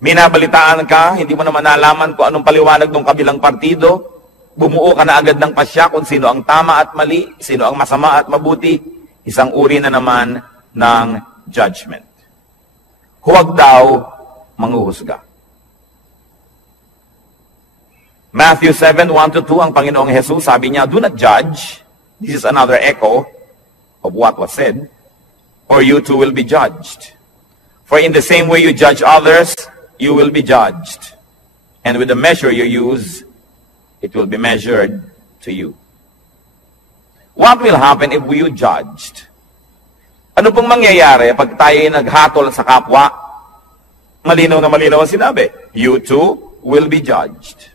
Minabalitaan ka, hindi mo naman nalaman kung anong paliwanag ng kabilang partido. Bumuo ka na agad ng pasya kung sino ang tama at mali, sino ang masama at mabuti. Isang uri na naman ng judgment. Huwag daw manghuhusga. Matthew 7:1-2, ang Panginoong Jesus, sabi niya, do not judge. This is another echo of what was said. Or you too will be judged. For in the same way you judge others, you will be judged. And with the measure you use, it will be measured to you. What will happen if we judged? Ano pong mangyayari pag tayo naghatol sa kapwa? Malinaw na malinaw ang sinabi. You too will be judged.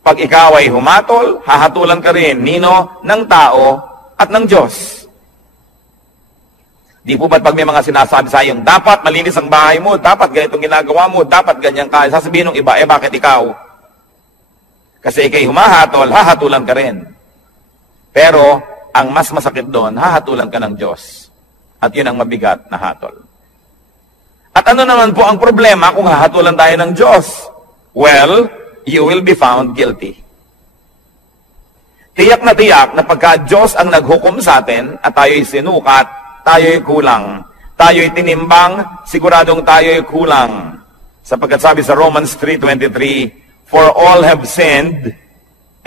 Pag ikaw ay humatol, hahatulan ka rin nino ng tao at ng Diyos. Di po ba't pag may mga sinasabi sa iyo, dapat malinis ang bahay mo, dapat ganitong ginagawa mo, dapat ganyan ka, sasabihin ng iba, bakit ikaw? Kasi ikay humahatol, hahatulan ka rin. Pero, ang mas masakit doon, hahatulan ka ng Diyos. At yun ang mabigat na hatol. At ano naman po ang problema kung hahatulan tayo ng Diyos? Well, you will be found guilty. Tiyak na pagka Diyos ang naghukom sa atin at tayo'y sinukat, tayo'y kulang. Tayo'y tinimbang, siguradong tayo'y kulang. Sapagkat sabi sa Romans 3:23, for all have sinned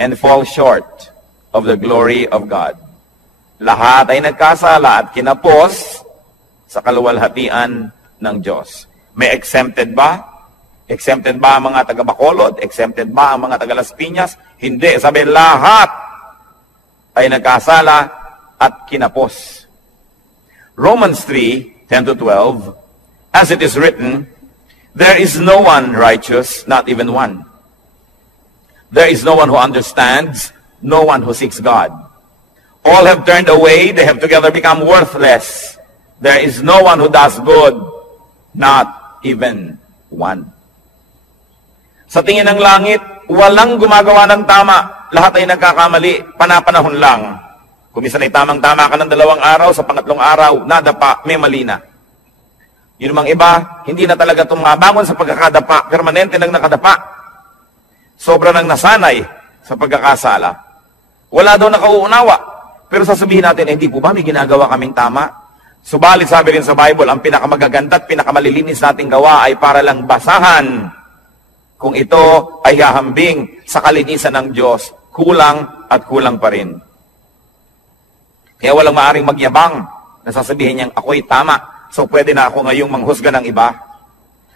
and fall short of the glory of God. Lahat ay nagkasala at kinapos sa kaluwalhatian ng Diyos. May exempted ba? Exempted ba ang mga taga-Bacolod? Exempted ba ang mga taga-Las Piñas? Hindi. Sabi, lahat ay nagkasala at kinapos. Romans 3:10-12, as it is written, there is no one righteous, not even one. There is no one who understands, no one who seeks God. All have turned away, they have together become worthless. There is no one who does good, not even one. Sa tingin ng langit, walang gumagawa ng tama. Lahat ay nagkakamali, panapanahon lang. Kung minsan ay tamang-tama ka ng 2 araw, sa pangatlong araw, nadapa, may mali na. Yun namang iba, hindi na talaga tumabangon sa pagkakadapa, permanente nang nakadapa. Sobra nang nasanay sa pagkakasala. Wala daw nakauunawa. Pero sasabihin natin, hindi po ba may ginagawa kaming tama? Subalit sabi rin sa Bible, ang pinakamagaganda at pinakamalilinis nating gawa ay para lang basahan. Kung ito ay hahambing sa kalinisan ng Diyos, kulang at kulang pa rin. Kaya walang maaring magyabang na sasabihin niyang ako'y tama, so pwede na ako ngayong manghusga ng iba.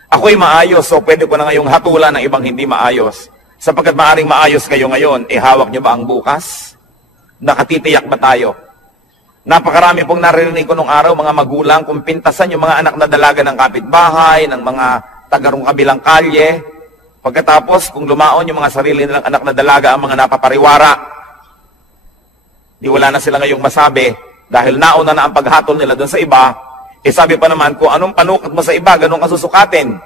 Ako'y maayos, so pwede ko na ngayong hatulan ng ibang hindi maayos. Sapagkat maaring maayos kayo ngayon, hawak niyo ba ang bukas? Nakatitiyak ba tayo? Napakarami pong naririnig ko nung araw, mga magulang, kung pintasan yung mga anak na dalaga ng kapitbahay, ng mga tagarong kabilang kalye. Pagkatapos, kung lumaon yung mga sarili nilang anak na dalaga ang mga napapariwara, di wala na sila ngayong masabi dahil nauna na ang paghatol nila doon sa iba, sabi pa naman, kung anong panukat mo sa iba, ganun ka susukatin.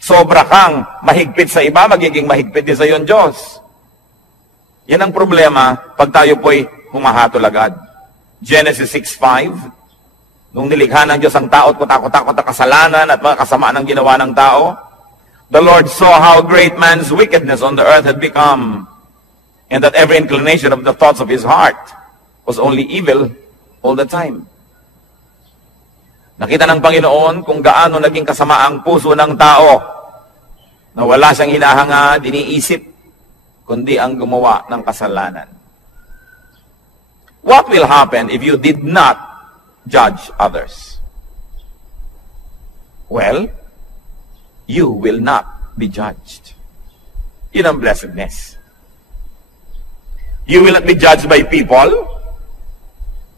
Sobra kang mahigpit sa iba, magiging mahigpit din sa iyo ang Diyos. Yan ang problema pag tayo po'y humahatol agad. Genesis 6:5, nung nilikha ng Diyos ang tao at kutakot-takot ang kasalanan at mga kasamaan ng ginawa ng tao, the Lord saw how great man's wickedness on the earth had become, and that every inclination of the thoughts of his heart was only evil all the time. Nakita ng Panginoon kung gaano naging kasama ang puso ng tao na wala siyang hinahanga, diniisip, kundi ang gumawa ng kasalanan. What will happen if you did not judge others? Well, you will not be judged. Yun ang blessedness. You will not be judged by people.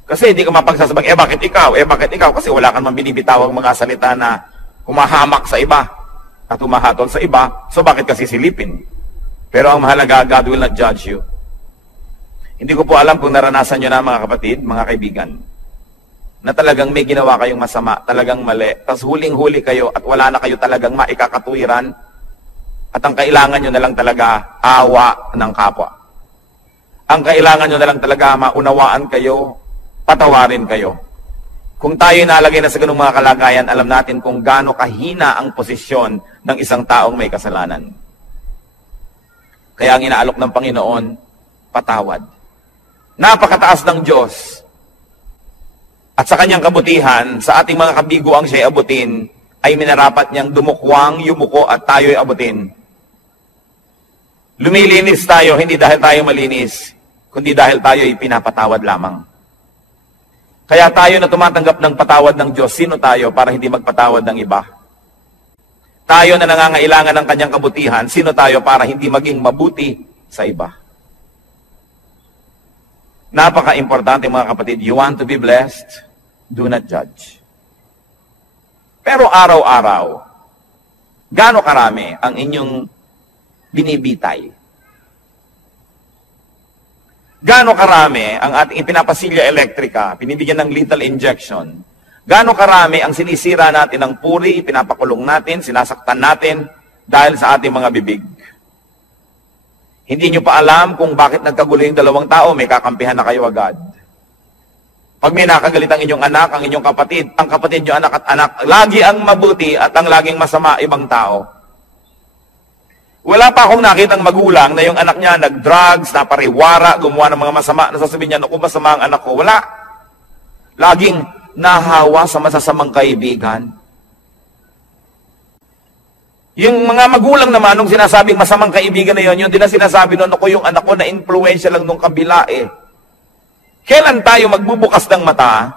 Kasi hindi ka mapagsasabang, bakit ikaw? Bakit ikaw? Kasi wala kang binibitawang mga salita na humahamak sa iba at humahatol sa iba. So bakit kasi silipin? Pero ang mahalaga, God will not judge you. Hindi ko po alam kung naranasan nyo na mga kapatid, mga kaibigan, na talagang may ginawa kayong masama, talagang mali. Tapos huling-huli kayo at wala na kayo talagang maikakatuwiran. At ang kailangan nyo na lang talaga, awa ng kapwa. Ang kailangan nyo na lang talaga, maunawaan kayo, patawarin kayo. Kung tayo nalagay na sa ganung mga kalagayan, alam natin kung gaano kahina ang posisyon ng isang taong may kasalanan. Kaya ang inaalok ng Panginoon, patawad. Napakataas ng Diyos. At sa kanyang kabutihan, sa ating mga kabiguang siya'y abutin, ay minarapat niyang dumukwang, yumuko at tayo'y abutin. Lumilinis tayo, hindi dahil tayo malinis, kundi dahil tayo'y pinapatawad lamang. Kaya tayo na tumatanggap ng patawad ng Diyos, sino tayo para hindi magpatawad ng iba? Tayo na nangangailangan ng kanyang kabutihan, sino tayo para hindi maging mabuti sa iba? Napaka-importante mga kapatid, you want to be blessed, do not judge. Pero araw-araw, gaano karami ang inyong binibitay? Gaano karami ang ating ipinapasilya elektrika, pinibigyan ng lethal injection? Gaano karami ang sinisira natin ng puri, pinapakulong natin, sinasaktan natin dahil sa ating mga bibig? Hindi nyo pa alam kung bakit nagkagulo yung dalawang tao, may kakampihan na kayo agad. Pag may nakagalit ang inyong anak, ang inyong kapatid, ang kapatid nyo anak at anak, lagi ang mabuti at ang laging masama ibang tao. Wala pa akong nakitang magulang na yung anak niya nag-drugs, napariwara, gumawa ng mga masama, nasasabihin niya, naku, masama ang anak ko. Wala. Laging nahawa sa masasamang kaibigan. Yung mga magulang naman, nung sinasabing masamang kaibigan na yun, yun din ang sinasabi nun, ako yung anak ko na influensya lang nung kabila eh. Kailan tayo magbubukas ng mata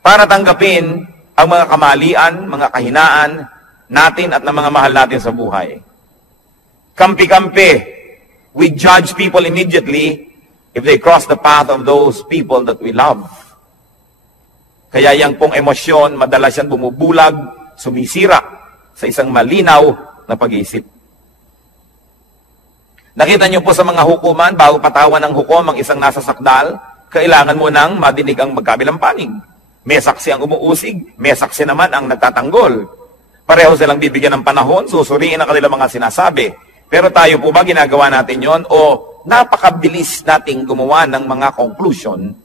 para tanggapin ang mga kamalian, mga kahinaan natin at ng mga mahal natin sa buhay? Kampi-kampi. We judge people immediately if they cross the path of those people that we love. Kaya yang pong emosyon, madalas yan bumubulag, sumisira sa isang malinaw na pag-iisip. Nakita niyo po sa mga hukuman, bago patawan ng hukom ang isang nasa sakdal, kailangan mo nang madinig ang magkabilang panig. May saksi ang umuusig, may saksi naman ang nagtatanggol. Pareho silang bibigyan ng panahon, susuriin ang kanilang mga sinasabi. Pero tayo po ba ginagawa natin yon o napakabilis nating gumawa ng mga conclusion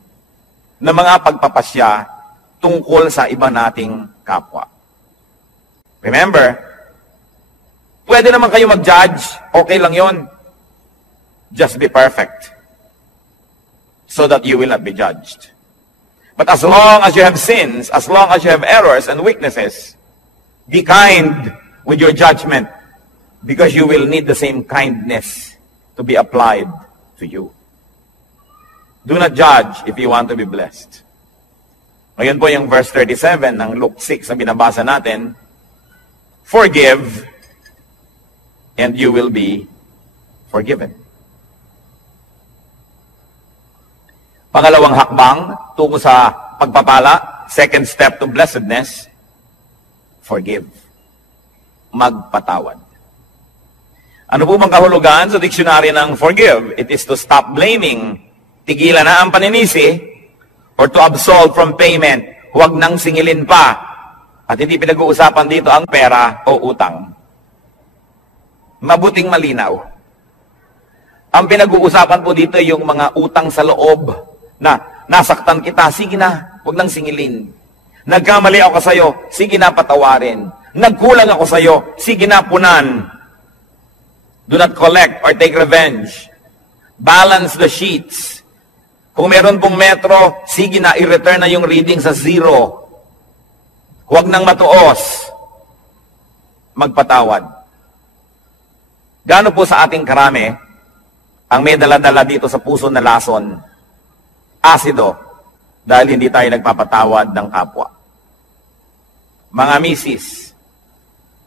na mga pagpapasya tungkol sa iba nating kapwa? Remember, pwede naman kayo mag-judge, okay lang yon. Just be perfect so that you will not be judged. But as long as you have sins, as long as you have errors and weaknesses, be kind with your judgment because you will need the same kindness to be applied to you. Do not judge if you want to be blessed. Ngayon po yung verse 37 ng Luke 6 na binabasa natin, forgive and you will be forgiven. Pangalawang hakbang tungo sa pagpapala, second step to blessedness, forgive. Magpatawad. Ano po bang kahulugan sa diksyonaryo ng forgive? It is to stop blaming, tigilan na ang paninisi, or to absolve from payment, huwag nang singilin pa. At hindi pinag-uusapan dito ang pera o utang. Mabuting malinaw. Ang pinag-uusapan po dito yung mga utang sa loob, na nasaktan kita, sige na, huwag nang singilin. Nagkamali ako sa'yo, sige na patawarin. Nagkulang ako sa'yo, sige na punan. Do not collect or take revenge. Balance the sheets. Kung meron pong metro, sige na, i-return na yung reading sa zero. Huwag nang matuos. Magpatawad. Gaano po sa ating karami ang may dala-dala dito sa puso na lason? Asido, dahil hindi tayo nagpapatawad ng kapwa. Mga misis,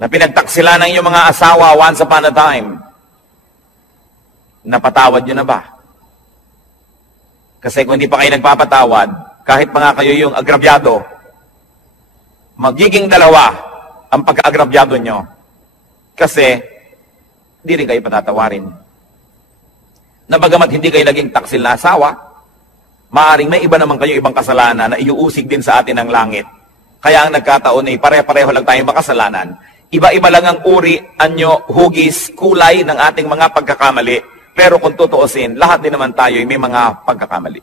na pinagtaksila ng inyong mga asawa once upon a time, napatawad nyo na ba? Kasi kung hindi pa kayo nagpapatawad, kahit pa nga kayo yung agrabyado, magiging dalawa ang pagka-agrabyado nyo. Kasi, hindi rin kayo patatawarin. Na bagamat hindi kayo naging taksil na asawa, maaring may iba naman kayo ibang kasalanan na iuusig din sa atin ng langit. Kaya ang nagkataon ay pare-pareho lang tayong makasalanan. Iba-iba lang ang uri, anyo, hugis, kulay ng ating mga pagkakamali. Pero kung tutuusin, lahat din naman tayo ay may mga pagkakamali.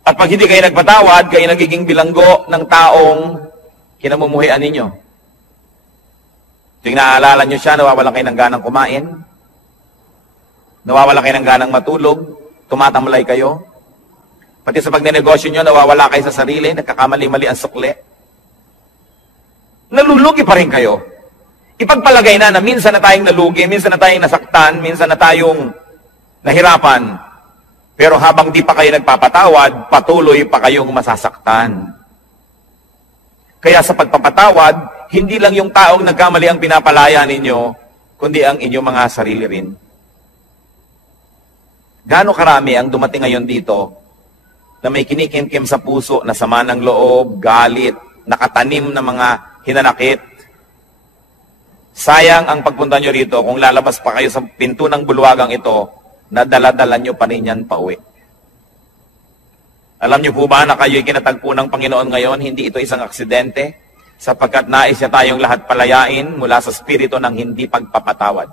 At pag hindi kayo nagpatawad, kayo nagiging bilanggo ng taong kinamumuhian ninyo. Tuwing naaalala nyo siya, nawawalan kayo ng ganang kumain, nawawalan kayo ng ganang matulog, tumatamlay kayo. Pati sa pagnenegosyo nyo, nawawala kayo sa sarili, nagkakamali-mali ang sukli. Nalulugi pa rin kayo. Ipagpalagay na minsan na tayong nalugi, minsan na tayong nasaktan, minsan na tayong nahirapan. Pero habang di pa kayo nagpapatawad, patuloy pa kayong masasaktan. Kaya sa pagpapatawad, hindi lang yung taong nagkamali ang pinapalaya ninyo, kundi ang inyong mga sarili rin. Gaano karami ang dumating ngayon dito na may kinikimkim sa puso na sama ng loob, galit, nakatanim na mga hinanakit. Sayang ang pagpunta nyo rito kung lalabas pa kayo sa pinto ng bulwagang ito na dala-dala nyo pa rin yan pauwi. Alam nyo po ba na kayo'y kinatagpo ng Panginoon ngayon, hindi ito isang aksidente, sapagkat nais niya tayong lahat palayain mula sa spirito ng hindi pagpapatawad.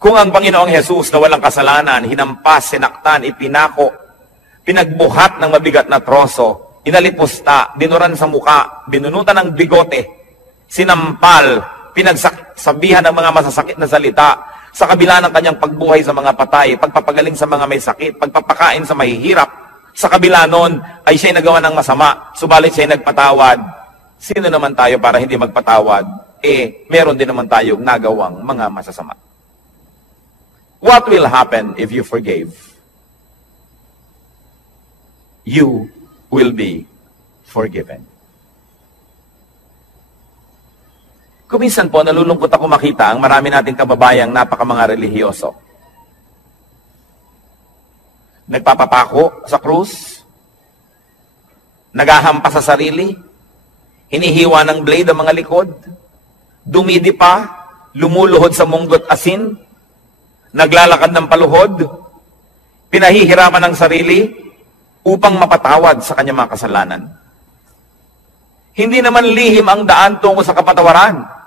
Kung ang Panginoong Jesus na walang kasalanan, hinampas, sinaktan, ipinako, pinagbuhat ng mabigat na troso, inalipusta, dinuran sa muka, binunutan ng bigote, sinampal, pinagsabihan ng mga masasakit na salita, sa kabila ng kanyang pagbuhay sa mga patay, pagpapagaling sa mga may sakit, pagpapakain sa mahihirap, sa kabila nun ay siya'y nagawa ng masama, subalit siya'y nagpatawad. Sino naman tayo para hindi magpatawad? Meron din naman tayong nagawang mga masasama. What will happen if you forgave? You will be forgiven. Kuminsan po, nalulungkot ako makita ang marami nating kababayang napaka-mga relihiyoso. Nagpapapako sa krus, naghahampas sa sarili, hinihiwa ng blade ang mga likod, dumidipa, lumuluhod sa munggot asin, naglalakad ng paluhod, pinahihirapan ng sarili upang mapatawad sa kanyang mga kasalanan. Hindi naman lihim ang daan tungo sa kapatawaran.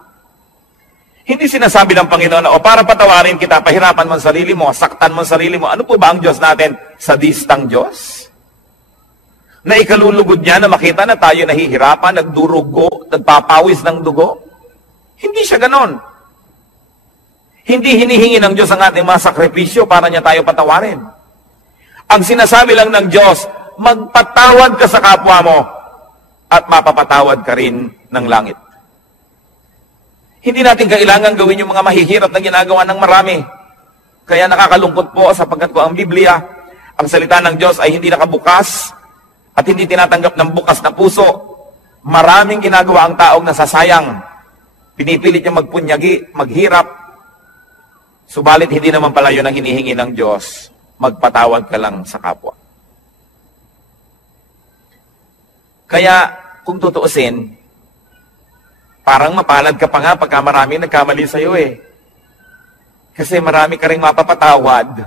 Hindi sinasabi ng Panginoon na, para patawarin kita, pahirapan mo ang sarili mo, saktan mo ang sarili mo. Ano po ba ang Diyos natin? Sadistang Diyos? Na ikalulugod niya na makita na tayo nahihirapan, nagdurugo, nagpapawis ng dugo? Hindi siya ganon. Hindi hinihingi ng Diyos ang ating mga sakripisyo para niya tayo patawarin. Ang sinasabi lang ng Diyos, magpatawad ka sa kapwa mo at mapapatawad ka rin ng langit. Hindi natin kailangan gawin yung mga mahihirap na ginagawa ng marami. Kaya nakakalungkot po sapagkat ko ang Biblia, ang salita ng Diyos ay hindi nakabukas at hindi tinatanggap ng bukas na puso. Maraming ginagawa ang taong nasasayang. Pinipilit niya magpunyagi, maghirap. Subalit hindi naman pala yun ang hinihingi ng Diyos. Magpatawad ka lang sa kapwa. Kaya kung tutuusin, parang mapalad ka pa nga pagka marami nagkamali sa iyo Kasi marami ka rin mapapatawad.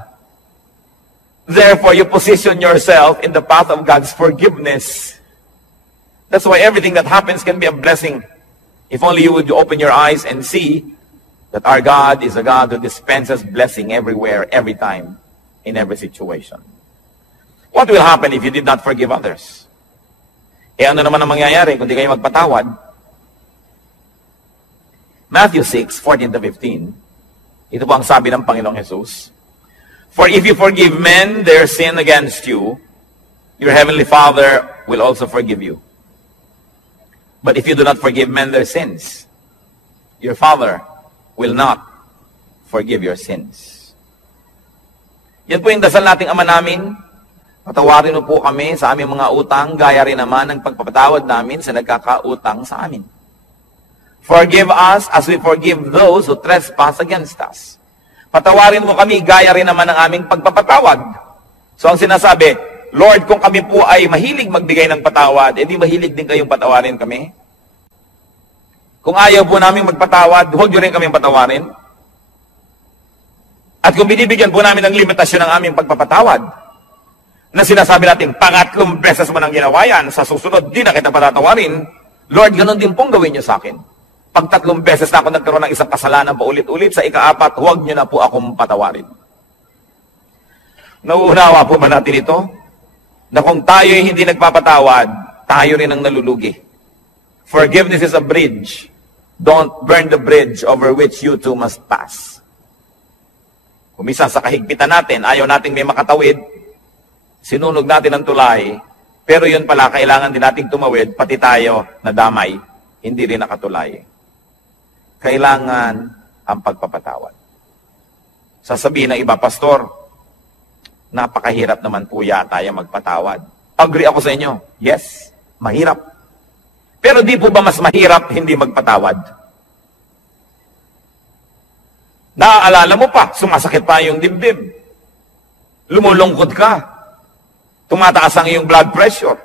Therefore, you position yourself in the path of God's forgiveness. That's why everything that happens can be a blessing. If only you would open your eyes and see that our God is a God who dispenses blessing everywhere, every time, in every situation. What will happen if you did not forgive others? Ano naman ang mangyayari kung di kayo magpatawad? Matthew 6:14-15. Ito po ang sabi ng Panginoong Jesus. For if you forgive men their sin against you, your heavenly Father will also forgive you. But if you do not forgive men their sins, your Father will not forgive your sins. Yan po yung dasal nating Ama namin. Patawarin mo po kami sa aming mga utang, gaya rin naman ng pagpapatawad namin sa nagkakautang sa amin. Forgive us as we forgive those who trespass against us. Patawarin mo kami, gaya rin naman ng aming pagpapatawad. So ang sinasabi, Lord, kung kami po ay mahilig magbigay ng patawad, edi mahilig din kayong patawarin kami. Kung ayaw po namin magpatawad, huwag nyo rin kaming patawarin. At kung binibigyan po namin ng limitasyon ng aming pagpapatawad, na sinasabi natin, pangatlong beses mo nang ginawa yan, sa susunod, di na kita patatawarin, Lord, ganun din pong gawin nyo sa akin. Pag 3 beses na ako nagkaroon ng isang kasalanan paulit-ulit, sa ika-4, huwag nyo na po akong patawarin. Nauunawa po ba natin ito? na kung tayo'y hindi nagpapatawad, tayo rin ang nalulugi. Forgiveness is a bridge. Don't burn the bridge over which you too must pass. Kung minsan sa kahigpitan natin, ayaw nating may makatawid, sinunog natin ang tulay, pero yun pala, kailangan din nating tumawid, pati tayo na damay, hindi rin nakatulay. Kailangan ang pagpapatawad. Sasabihin ng iba, Pastor, napakahirap naman po yata yung magpatawad. Agree ako sa inyo. Yes, mahirap. Pero di po ba mas mahirap hindi magpatawad? Naaalala mo pa, sumasakit pa yung dibdib. Lumulungkot ka. Tumataas ang iyong blood pressure.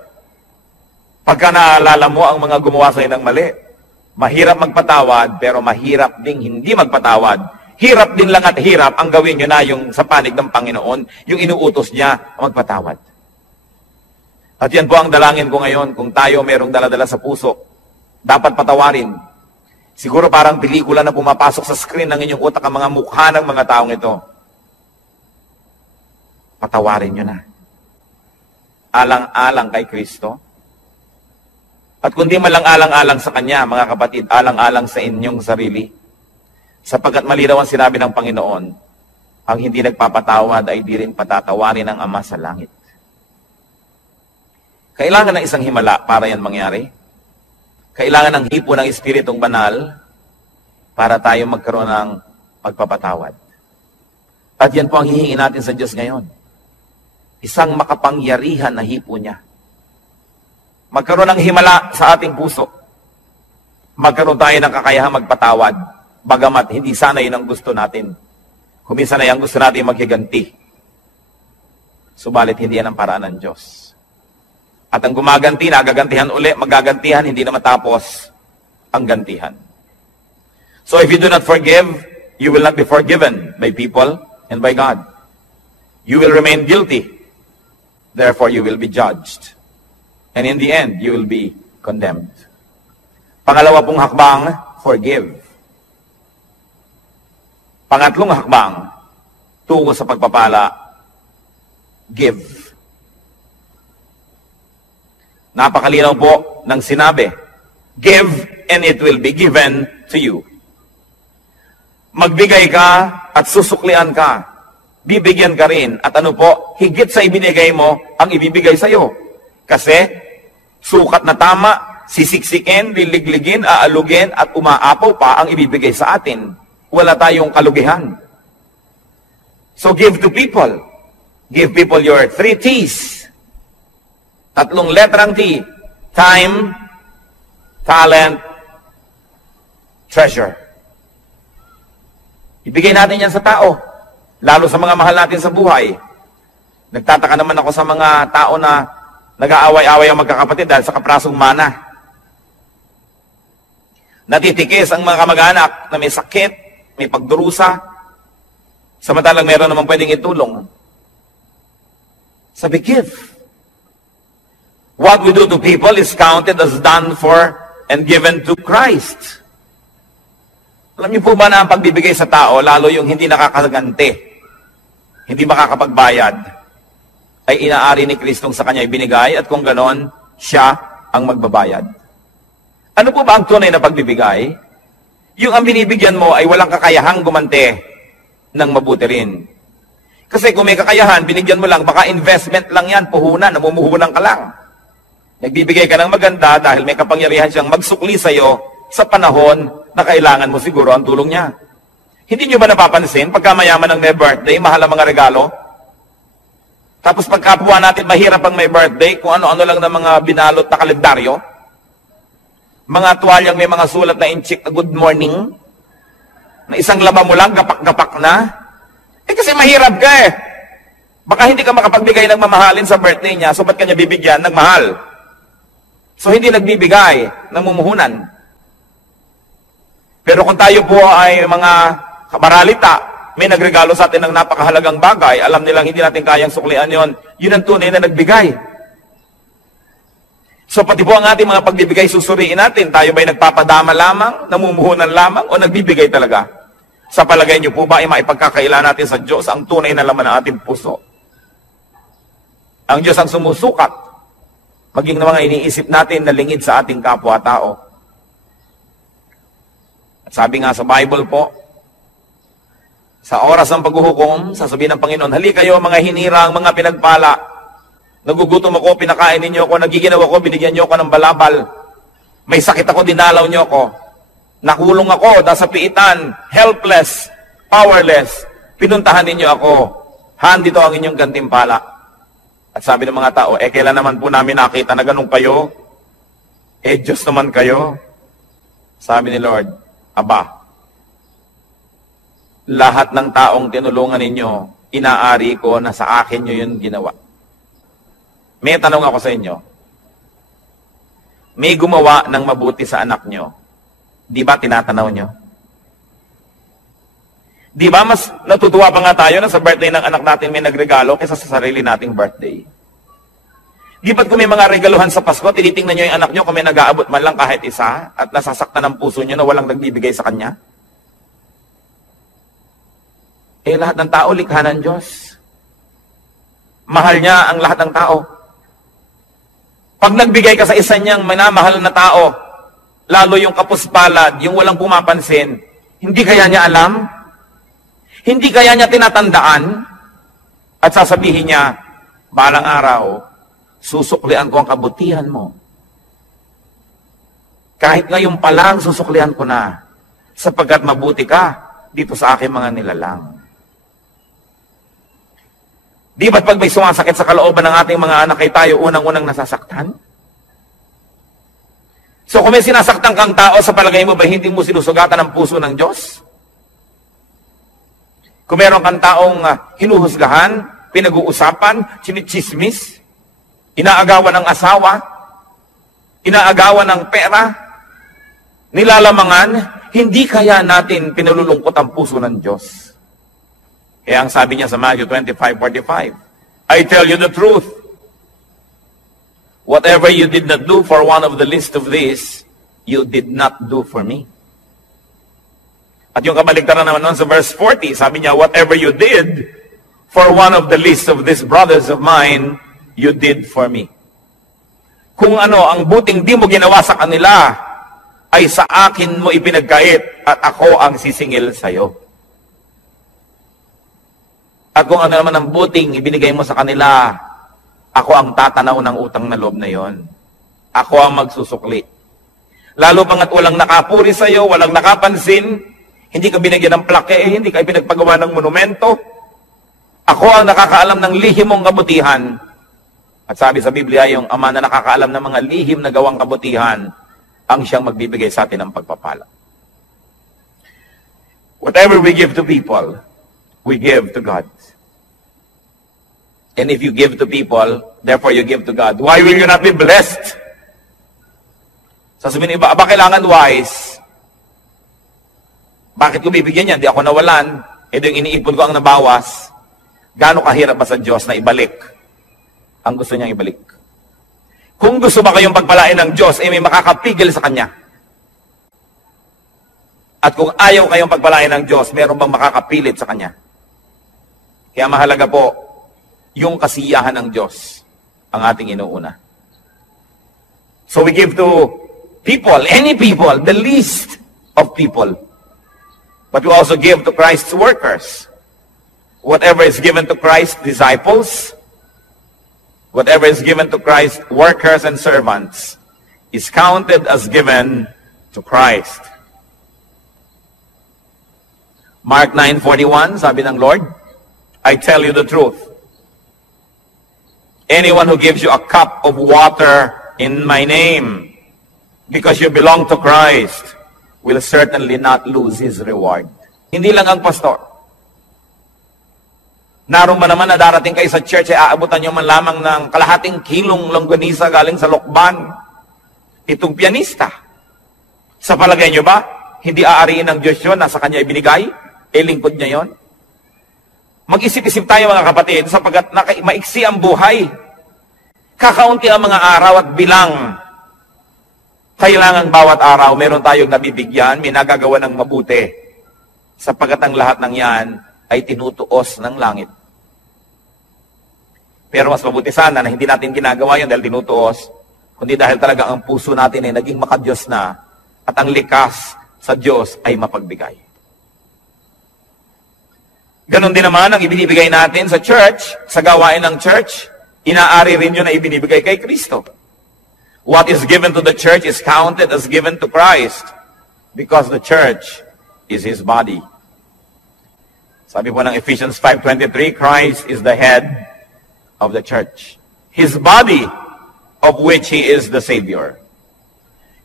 Pagka naaalala mo ang mga gumawa sa'yo ng mali. Mahirap magpatawad, pero mahirap ding hindi magpatawad. Hirap din lang at hirap ang gawin nyo na yung sa panig ng Panginoon, yung inuutos niya magpatawad. At yan po ang dalangin ko ngayon, kung tayo merong daladala sa puso, dapat patawarin. Siguro parang pelikula na pumapasok sa screen ng inyong utak ang mga mukha ng mga taong ito. Patawarin nyo na. Alang-alang kay Kristo. At kundi malang alang-alang sa Kanya, mga kapatid, alang-alang sa inyong sarili. Sapagkat malinaw ang sinabi ng Panginoon, ang hindi nagpapatawad ay di rin patatawarin ng Ama sa langit. Kailangan ng isang himala para yan mangyari. Kailangan ng hipo ng Espiritong Banal para tayo magkaroon ng pagpapatawad. At yan po ang hihingi natin sa Diyos ngayon. Isang makapangyarihan na hipo niya. Magkaroon ng himala sa ating puso. Magkaroon tayo ng kakayahang magpatawad. Bagamat hindi sana yun ang gusto natin. Kuminsan ay ang gusto natin maghiganti. Subalit hindi yan ang paraan ng Diyos. At ang gumaganti, nagagantihan uli, magagantihan, hindi na matapos ang gantihan. So if you do not forgive, you will not be forgiven by people and by God. You will remain guilty. Therefore, you will be judged. And in the end, you will be condemned. Pangalawa pong hakbang, forgive. Pangatlong hakbang, tungo sa pagpapala, give. Napakalinaw po ng sinabi, give and it will be given to you. Magbigay ka at susuklian ka. Bibigyan ka rin. At ano po, higit sa ibinigay mo, ang ibibigay sa iyo. Kasi, sukat na tama, sisiksikin, liligligin, aalugin, at umaapaw pa ang ibibigay sa atin. Wala tayong kalugihan. So give to people. Give people your 3 T's. 3 letrang T. Time, talent, treasure. Ibigay natin yan sa tao. Lalo sa mga mahal natin sa buhay. Nagtataka naman ako sa mga tao na nag-aaway-away ang magkakapatid dahil sa kaprasong mana. Natitikis ang mga kamag-anak na may sakit, may pagdurusa. Samantalang meron naman pwedeng itulong. Sabi, give. What we do to people is counted as done for and given to Christ. Alam niyo po ba na ang pagbibigay sa tao, lalo yung hindi nakakaganti, hindi makakapagbayad, ay inaari ni Kristong sa kanya ibinigay at kung ganon, siya ang magbabayad. Ano po ba ang tunay na pagbibigay? Yung ang binibigyan mo ay walang kakayahang gumante ng mabuti rin. Kasi kung may kakayahan, binigyan mo lang, baka investment lang yan, puhunan, namumuhunan ka lang. Nagbibigay ka ng maganda dahil may kapangyarihan siyang magsukli sa iyo sa panahon na kailangan mo siguro ang tulong niya. Hindi niyo ba napapansin, pagka mayaman ng may birthday, mahal ang mga regalo? Tapos pagkapuha natin, mahirap ang may birthday, kung ano-ano lang ng mga binalot na kalendaryo. Mga tuwalyang may mga sulat na inchik na good morning, na isang laba mo lang, gapak-gapak na. Kasi mahirap ka eh. Baka hindi ka makapagbigay ng mamahalin sa birthday niya, so ba't kanya bibigyan ng mahal? So, hindi nagbibigay ng mumuhunan. Pero kung tayo po ay mga kamaralita, may nagregalo sa atin ng napakahalagang bagay, alam nilang hindi natin kayang suklian yon, yun ang tunay na nagbigay. So, pati po ang ating mga pagbibigay, susuriin natin, tayo ba'y nagpapadama lamang, namumuhunan lamang, o nagbibigay talaga? Sa palagay niyo po ba, ay maipagkakaila natin sa Diyos ang tunay na laman ng ating puso? Ang Diyos ang sumusukat, maging na mga iniisip natin na lingid sa ating kapwa-tao. At sabi nga sa Bible po, sa oras ng paghuhukom, sasabihin ng Panginoon, hali kayo mga hinirang, mga pinagpala. Nagugutom ako, pinakain ninyo ako, nagiginaw ako, binigyan niyo ako ng balabal. May sakit ako, dinalaw niyo ako. Nakulong ako, nasa piitan, helpless, powerless. Pinuntahan ninyo ako. Dito ang inyong gantimpala. At sabi ng mga tao, kailan naman po namin nakita na ganun kayo? Diyos naman kayo. Sabi ni Lord, Aba, lahat ng taong tinulungan ninyo, inaari ko na sa akin nyo yun ginawa. May tanong ako sa inyo. May gumawa ng mabuti sa anak nyo. Di ba tinatanaw nyo? Di ba mas natutuwa pa nga tayo na sa birthday ng anak natin may nagregalo kaysa sa sarili nating birthday? Di ba't kung may mga regaluhan sa Pasko, tinitingnan nyo yung anak nyo kung may nag-aabot man lang kahit isa at nasasaktan ang puso nyo na walang nagbibigay sa kanya? Lahat ng tao, likha ng Diyos. Mahal niya ang lahat ng tao. Pag nagbigay ka sa isa niyang minamahal na tao, lalo yung kapuspalad, yung walang pumapansin, hindi kaya niya alam? Hindi kaya niya tinatandaan? At sasabihin niya, balang araw, susuklian ko ang kabutihan mo. Kahit ngayon pa lang, susuklian ko na, sapagkat mabuti ka dito sa aking mga nilalang. Di ba't pag may sumasakit sa kalooban ng ating mga anak ay tayo unang-unang nasasaktan? So kung may sinasaktan kang tao, sa palagay mo ba hindi mo sinusugatan ang puso ng Diyos? Kung meron kang taong hinuhusgahan, pinag-uusapan, chinichismis, inaagawan ng asawa, inaagawan ng pera, nilalamangan, hindi kaya natin pinalulungkot ang puso ng Diyos. Kaya ang sabi niya sa Matthew 25:45, I tell you the truth. Whatever you did not do for one of the least of these, you did not do for me. At yung kabaligtaran naman nun sa verse 40, sabi niya, whatever you did for one of the least of these brothers of mine, you did for me. Kung ano, ang buting di mo ginawa sa kanila, ay sa akin mo ipinagkait at ako ang sisingil sa iyo. At kung ano naman ang buting ibinigay mo sa kanila, ako ang tatanaw ng utang na loob na yon. Ako ang magsusukli. Lalo pangat walang nakapuri sa iyo, walang nakapansin, hindi ka binigyan ng plaque, hindi ka pinagpagawa ng monumento. Ako ang nakakaalam ng lihim mong kabutihan. At sabi sa Biblia, yung ama na nakakaalam ng mga lihim na gawang kabutihan, ang siyang magbibigay sa atin ng pagpapala. Whatever we give to people, we give to God. And if you give to people, therefore you give to God. Why will you not be blessed? Sasabihin iba, kailangan wise? Bakit ko bibigyan yan? Di ako nawalan. Yung iniipon ko ang nabawas. Gaano kahirap ba sa Diyos na ibalik ang gusto niyang ibalik? Kung gusto ba kayong pagpalain ng Diyos, may makakapigil sa Kanya. At kung ayaw kayong pagpalain ng Diyos, meron bang makakapilit sa Kanya? Kaya mahalaga po, yung kasiyahan ng Diyos ang ating inuuna. So we give to people, any people, the least of people. But we also give to Christ's workers. Whatever is given to Christ's disciples, whatever is given to Christ's workers and servants, is counted as given to Christ. Mark 9:41, sabi ng Lord, I tell you the truth. Anyone who gives you a cup of water in my name, because you belong to Christ, will certainly not lose his reward. Hindi lang ang pastor. Naroon ba naman na darating kayo sa church ay aabutan nyo man lamang ng kalahating kilong longganisa galing sa lokban? Itong pianista. Sa palagay nyo ba, hindi aariin ng Diyos yun, nasa Kanya ibinigay? Lingkod niya yon. Mag-isip-isip tayo mga kapatid, sapagkat maiksi ang buhay. Kakaunti ang mga araw at bilang. Kailangan bawat araw, meron tayong nabibigyan, may nagagawa ng mabuti. Sapagkat ang lahat ng yan ay tinutuos ng langit. Pero mas mabuti sana na hindi natin ginagawa yun dahil tinutuos, kundi dahil talaga ang puso natin ay naging makadiyos na at ang likas sa Diyos ay mapagbigay. Ganon din naman ang ibinibigay natin sa church, sa gawain ng church, inaari rin yun na ibinibigay kay Kristo. What is given to the church is counted as given to Christ because the church is His body. Sabi po ng Ephesians 5:23, Christ is the head of the church, His body, of which He is the Savior.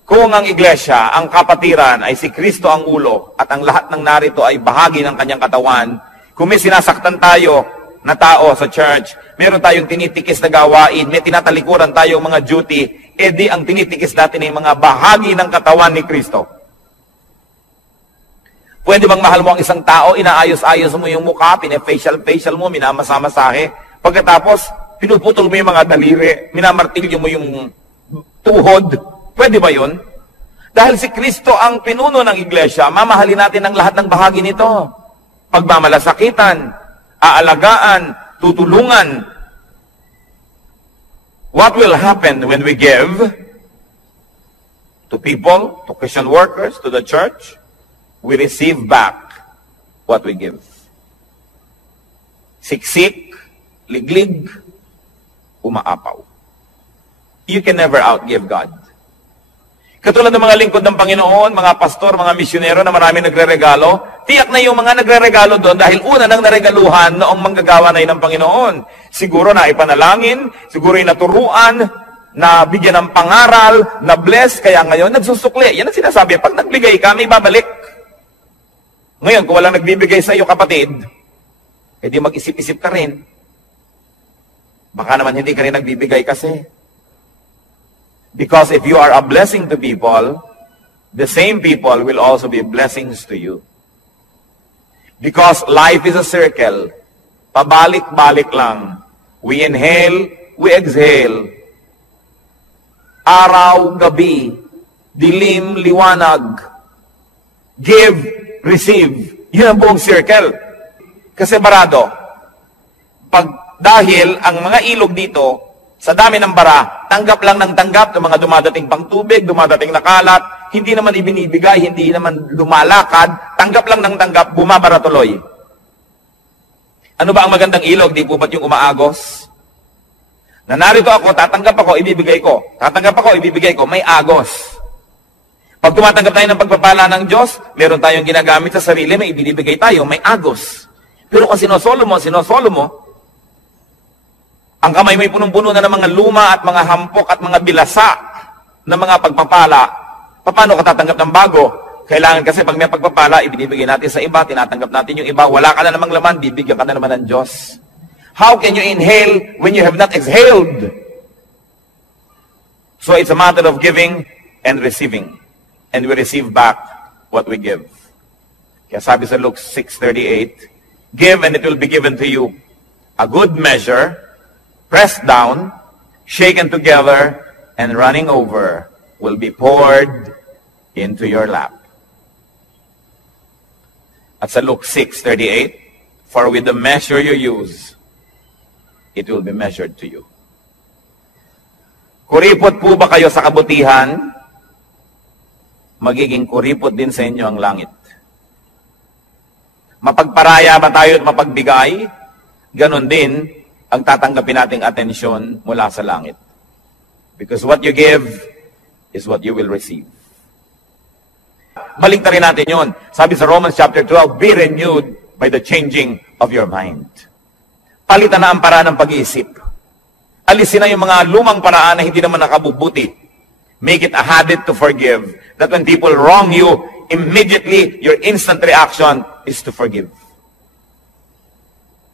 Kung ang iglesia, ang kapatiran ay si Kristo ang ulo at ang lahat ng narito ay bahagi ng kanyang katawan, kung may sinasaktan tayo na tao sa church, meron tayong tinitikis na gawain, may tinatalikuran tayong mga duty, edi ang tinitikis natin ay mga bahagi ng katawan ni Kristo. Pwede bang mahal mo ang isang tao, inaayos-ayos mo yung mukha, pine-facial mo, minamasa-masahe, pagkatapos pinuputol mo yung mga daliri, minamartilyo mo yung tuhod, pwede ba yun? Dahil si Kristo ang pinuno ng iglesia, mamahalin natin ang lahat ng bahagi nito. Pagmamalasakitan, aalagaan, tutulungan. What will happen when we give to people, to Christian workers, to the church? We receive back what we give. Siksik, liglig, umaapaw. You can never outgive God. Katulad ng mga lingkod ng Panginoon, mga pastor, mga misyonero na marami nagre-regalo, tiyak na yung mga nagre-regalo doon dahil una nang naregaluhan noong manggagawa na yun ng Panginoon. Siguro na ipanalangin, siguro yung naturuan, na bigyan ng pangaral, na bless, kaya ngayon nagsusukli. Yan ang sinasabi, pag nagbigay ka, may babalik. Ngayon, kung walang nagbibigay sa iyo, kapatid, edi mag-isip-isip ka rin. Baka naman hindi ka rin nagbibigay kasi. Because if you are a blessing to people, the same people will also be blessings to you. Because life is a circle. Pabalik-balik lang. We inhale, we exhale. Araw, gabi, dilim, liwanag. Give, receive. Yun ang buong circle. Kasi barado. Dahil ang mga ilog dito, sa dami ng bara, tanggap lang ng tanggap ng mga dumadating pang tubig, dumadating na kalat, hindi naman ibinibigay, hindi naman lumalakad, tanggap lang ng tanggap, bumabara tuloy. Ano ba ang magandang ilog? Di po ba't yung umaagos? Na narito ako, tatanggap ako, ibibigay ko. Tatanggap ako, ibibigay ko. May agos. Pag tumatanggap tayo ng pagpapala ng Diyos, meron tayong ginagamit sa sarili, may ibinibigay tayo, may agos. Pero kung sinosolo mo, ang kamay may punong-puno na ng mga luma at mga hampok at mga bilasa na mga pagpapala, paano ka tatanggap ng bago? Kailangan kasi pag may pagpapala, ibinibigay natin sa iba, tinatanggap natin yung iba, wala ka na namang laman, bibigyan ka na naman ng Diyos. How can you inhale when you have not exhaled? So it's a matter of giving and receiving. And we receive back what we give. Kaya sabi sa Luke 6:38, give and it will be given to you. A good measure, pressed down, shaken together, and running over, will be poured into your lap. At sa Luke 6:38, for with the measure you use, it will be measured to you. Kuripot po ba kayo sa kabutihan? Magiging kuripot din sa inyo ang langit. Mapagparaya ba tayo at mapagbigay? Ganon din ang tatanggapin nating atensyon mula sa langit. Because what you give is what you will receive. Baliktarin natin yun. Sabi sa Romans chapter 12, be renewed by the changing of your mind. Palitan na ang paraan ng pag-iisip. Alisin na yung mga lumang paraan na hindi naman nakabubuti. Make it a habit to forgive. That when people wrong you, immediately your instant reaction is to forgive.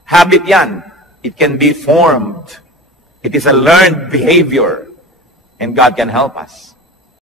Habit yan. It can be formed. It is a learned behavior. And God can help us.